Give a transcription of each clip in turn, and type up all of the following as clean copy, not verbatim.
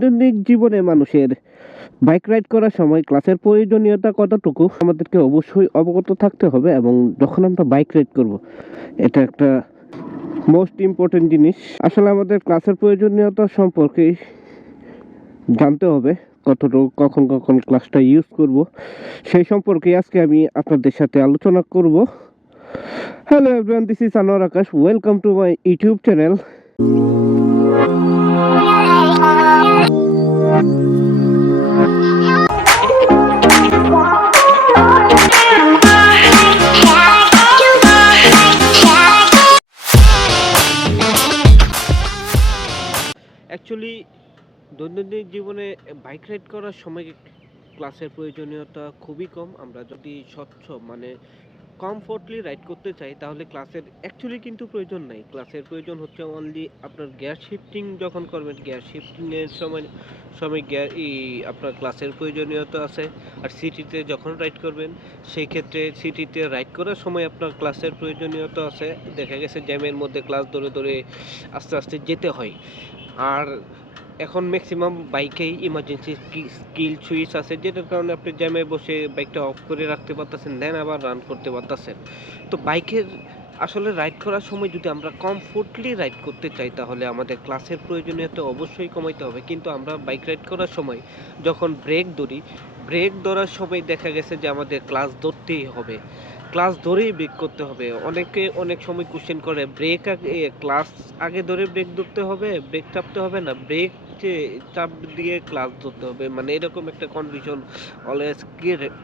দৈনন্দিন জীবনে মানুষের বাইক রাইড করার সময় ক্লাসের প্রয়োজনীয়তা কতটুকু আমাদেরকে অবশ্যই অবগত থাকতে হবে। এবং যখন আমরা বাইক রাইড করব, এটা একটা মোস্ট ইম্পর্টেন্ট জিনিস। আসলে আমাদের ক্লাসের প্রয়োজনীয়তা সম্পর্কে জানতে হবে, কতটুকু কখন কখন ক্লাসটা ইউজ করব, সেই সম্পর্কে আজকে আমি আপনাদের সাথে আলোচনা করব। Hello everyone, this is Anwar Akash. Welcome to my YouTube channel. Actually দৈনন্দিন জীবনে বাইক রাইড করার সময় ক্লাসের প্রয়োজনীয়তা খুবই কম। আমরা যদি স্বচ্ছ কমফোর্টলি রাইড করতে চাই তাহলে ক্লাসের অ্যাকচুয়ালি কিন্তু প্রয়োজন নাই। ক্লাসের প্রয়োজন হচ্ছে অনলি আপনার গিয়ার শিফটিং যখন করবেন, গিয়ার শিফটিংয়ের সময় আপনার ক্লাসের প্রয়োজনীয়তা আছে। আর সিটিতে যখন রাইড করবেন সেই ক্ষেত্রে সিটিতে রাইড করার সময় আপনার ক্লাসের প্রয়োজনীয়তা আছে। দেখা গেছে জ্যামের মধ্যে ক্লাস ধরে ধরে আস্তে আস্তে যেতে হয়। আর এখন ম্যাক্সিমাম বাইকেই ইমার্জেন্সি স্কিল সুইচ আছে, যেটার কারণে আপনি জ্যামে বসে বাইকটা অফ করে রাখতে পারতেছেন, দেন আবার রান করতে পারতেছেন। তো বাইকের আসলে রাইড করার সময় যদি আমরা কমফোর্টলি রাইড করতে চাই তাহলে আমাদের ক্লাসের প্রয়োজনীয়তা অবশ্যই কমাইতে হবে। কিন্তু আমরা বাইক রাইড করার সময় যখন ব্রেক ধরার সময় দেখা গেছে যে আমাদের ক্লাস ধরতেই হবে, ক্লাস ধরেই ব্রেক করতে হবে। অনেকে অনেক সময় কোশ্চেন করে ব্রেক আগে ক্লাস আগে ধরে ব্রেক ধরতে হবে, ব্রেক চাপতে হবে না, ব্রেক চাপ দিয়ে ক্লাস ধরতে হবে, এরকম একটা কন্ডিশন অলওয়েজ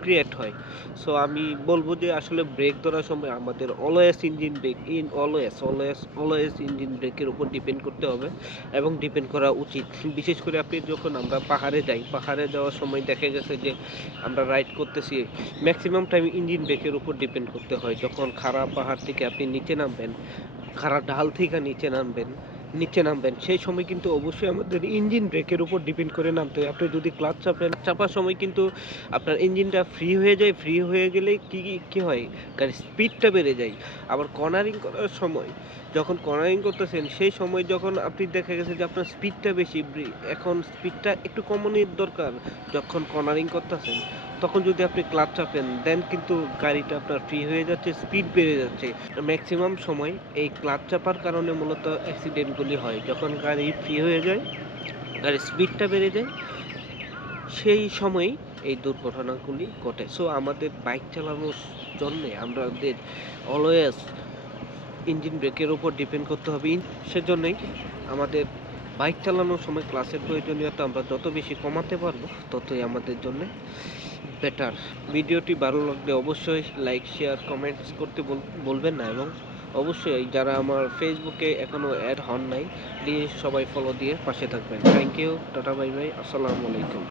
ক্রিয়েট হয়। সো আমি বলবো যে আসলে ব্রেক ধরার সময় আমাদের always engine brake always engine ব্রেকের উপর ডিপেন্ড করতে হবে এবং ডিপেন্ড করা উচিত। বিশেষ করে আপনি যখন আমরা পাহাড়ে যাওয়ার সময় দেখা গেছে যে আমরা রাইড করতেছি, ম্যাক্সিমাম টাইম ইঞ্জিন ব্রেকের উপর ডিপেন্ড করতে হয়। যখন খারাপ পাহাড় থেকে আপনি নিচে নামবেন, খারাপ ঢাল থেকে নিচে নামবেন সেই সময় কিন্তু অবশ্যই আমাদের ইঞ্জিন ব্রেকের উপর ডিপেন্ড করে নামতে হয়। আপনি যদি ক্লাচ চাপার সময় কিন্তু আপনার ইঞ্জিনটা ফ্রি হয়ে গেলে কি হয়, গাড়ির স্পিডটা বেড়ে যায়। আবার কর্নারিং করার সময় যখন কর্নারিং করতেছেন সেই সময় যখন আপনি দেখা গেছে যে আপনার স্পিডটা বেশি, এখন স্পিডটা একটু কমানোর দরকার। যখন কর্নারিং করতেছেন তখন যদি আপনি ক্লাচ চাপেন দেন কিন্তু গাড়িটা আপনার ফ্রি হয়ে যাচ্ছে, স্পিড বেড়ে যাচ্ছে। ম্যাক্সিমাম সময় এই ক্লাচ চাপার কারণে মূলত অ্যাক্সিডেন্টগুলি হয়। যখন গাড়ি ফ্রি হয়ে যায়, গাড়ির স্পিডটা বেড়ে যায়, সেই সময়ই এই দুর্ঘটনাগুলি ঘটে। সো আমাদের বাইক চালানোর জন্যে আমাদের অলওয়েজ ইঞ্জিন ব্রেকের উপর ডিপেন্ড করতে হবে। সেজন্যই আমাদের বাইক চালানোর সময় ক্লাসের প্রয়োজনীয়তা আমরা যত বেশি কমাতে পারবো ততই আমাদের জন্য বেটার। ভিডিওটি ভালো লাগলে অবশ্যই লাইক, শেয়ার, কমেন্টস করতে বলবেন না। এবং অবশ্যই যারা আমার ফেসবুকে এখনও অ্যাড হন নাই, প্লিজ সবাই ফলো দিয়ে পাশে থাকবেন। Thank you, tata, bye bye, আসসালামু আলাইকুম।